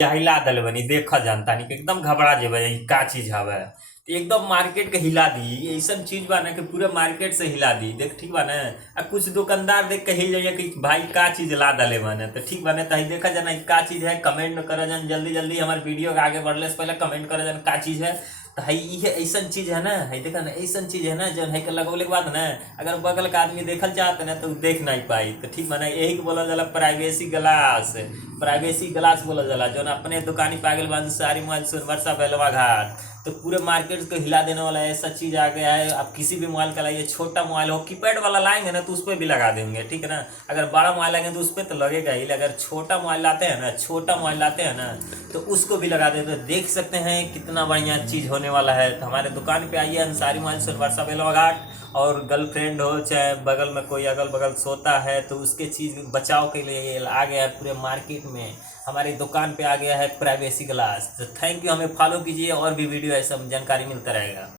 हिला दिल बनी देख जानता नहीं कि एकदम घबरा जेबे का चीज हवे। तो एकदम मार्केट के हिला दी, ऐसा चीज बा ना कि पूरे मार्केट से हिला दी देख, ठीक बा ना। आ कुछ दुकानदार देख के हिल जाइए कि भाई का चीज ला दले बने, तो ठीक बने तो देखा जाना का चीज है, कमेंट में करा जान जल्दी जल्दी। हमारे वीडियो के आगे बढ़ने से पहले कमेंट करा जान का चीज है। तो है ये ऐसा चीज है ना, है देखा ना ऐसा चीज है ना जो है के लगौले के बाद ना अगर बगल का आदमी देखल चाहते ना तो देख नहीं पाई। तो ठीक बना यही के बोला जाला प्राइवेसी ग्लास, प्राइवेसी ग्लास बोला जाला जो ना अपने दुकानी पागल बांध सारी मोबाइल सोनवर्षा बेलवा घाट। तो पूरे मार्केट को हिला देने वाला ऐसा चीज आ गया है। आप किसी भी मोबाइल का लाइए, छोटा मोबाइल हो कीपैड वाला लाएंगे ना तो उस पर भी लगा देंगे, ठीक है ना। अगर बड़ा मोबाइल लाएंगे तो उस पर तो लगेगा ही, अगर छोटा मोबाइल लाते हैं ना, छोटा मोबाइल लाते हैं ना तो उसको भी लगा देते। तो देख सकते हैं कितना बढ़िया चीज होने वाला है। तो हमारे दुकान पे आइए, अंसारी मोबाइल सोनवर्षा बेलवा घाट। और गर्लफ्रेंड हो चाहे बगल में कोई अगल बगल सोता है तो उसके चीज़ बचाव के लिए ये आ गया है पूरे मार्केट में। हमारी दुकान पे आ गया है प्राइवेसी ग्लास। तो थैंक यू, हमें फॉलो कीजिए और भी वीडियो ऐसा जानकारी मिलता रहेगा।